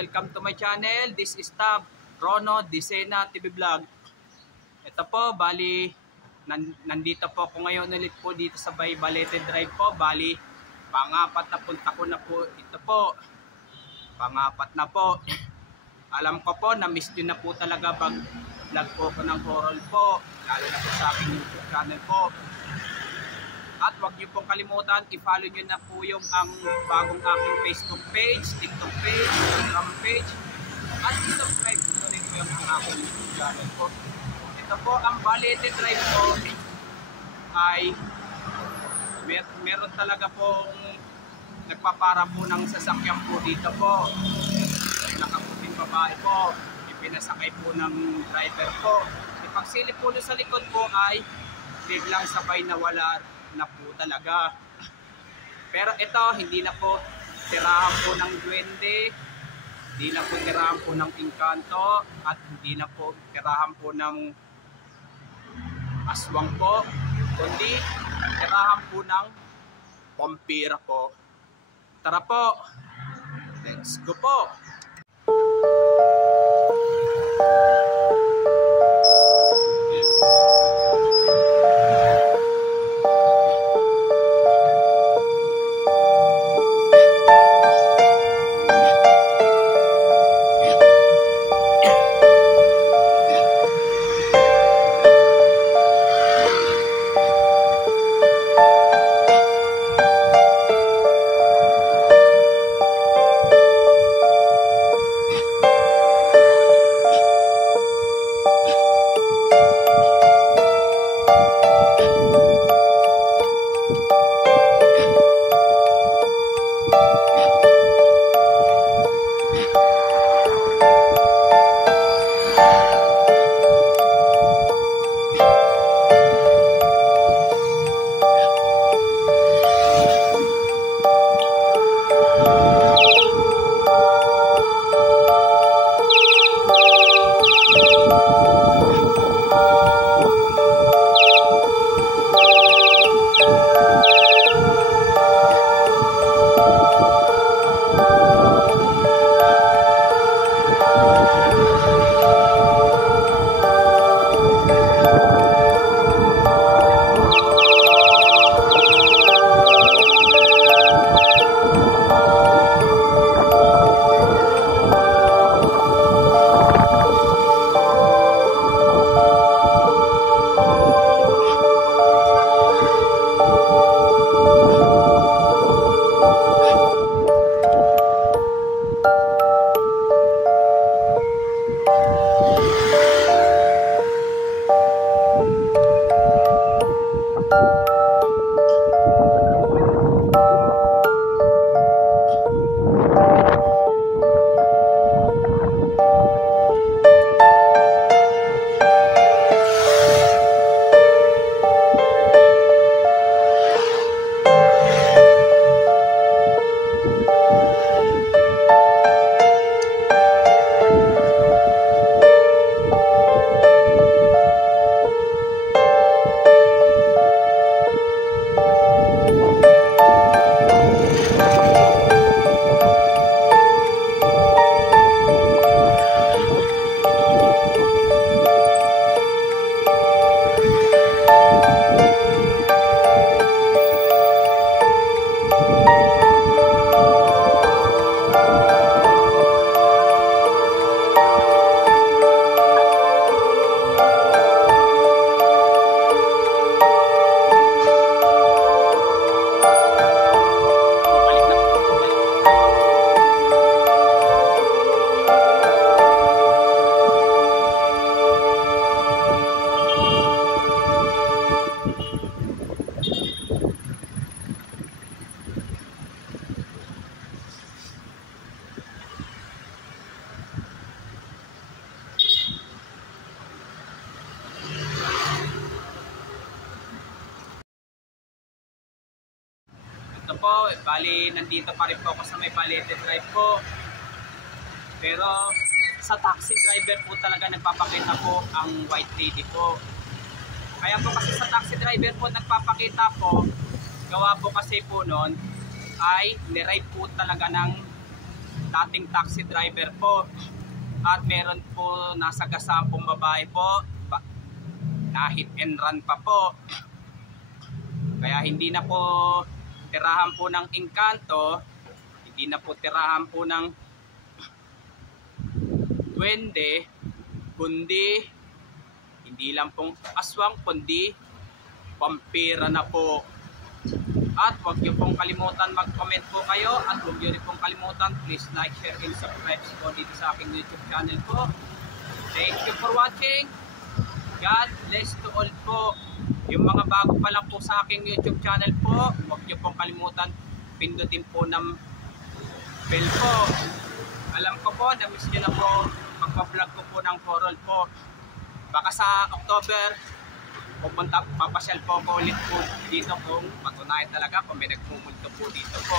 welcome to my channel. This is Tab Rono Disena TV Vlog. Ito po, bali nandito po ako ngayon ulit po dito sa Balete Drive po. Bali pangapat na punta ko na po ito po. Pangapat na po. Alam ko po na miss nyo na po talaga pag vlog po ako ng horror po, lalo na po sa aking YouTube channel po. At huwag niyo pong kalimutan, i-follow niyo na po yung ang bagong aking Facebook page, TikTok page, Instagram page, at i-subscribe po rin po yung aking YouTube channel po. Ito po, ang Balete Drive po ay meron talaga pong nagpapara po ng sasakyan po dito po. Nakaputing babae po, ipinasakay po ng driver po. Ipagsilip po sa likod po ay biglang sabay na wala na po talaga. Pero ito, hindi na po tirahan po ng duwende, hindi na po tirahan po ng engkanto, at hindi na po tirahan po ng aswang po, kundi tirahan po ng vampira po. Tara po, let's go po! Ito po, bali nandito pa rin po ako sa may Balete Drive po. Pero sa taxi driver po talaga nagpapakita po ang white lady po. Kaya po kasi sa taxi driver po nagpapakita po, gawa po kasi po noon ay niride po talaga ng dating taxi driver po. At meron po nasa gasampung babae po. Na hit and run pa po. Kaya hindi na po tirahan po ng engkanto. Hindi na po tirahan po ng duwende. Kundi hindi lang pong aswang, kundi vampira na po. At huwag niyo pong kalimutan mag-comment po kayo. At huwag niyo rin pong kalimutan, please like, share, and subscribe po dito sa aking YouTube channel po. Thank you for watching. God bless to all po. Yung mga bago pa lang po sa aking YouTube channel po, huwag niyo pong kalimutan, pindutin po ng bell po. Alam ko po, na-miss niyo na po magpa-vlog ko po ng horror po. Baka sa October, papasyal po ako ulit po dito kung patunayan talaga kung may nagmumulto po dito po.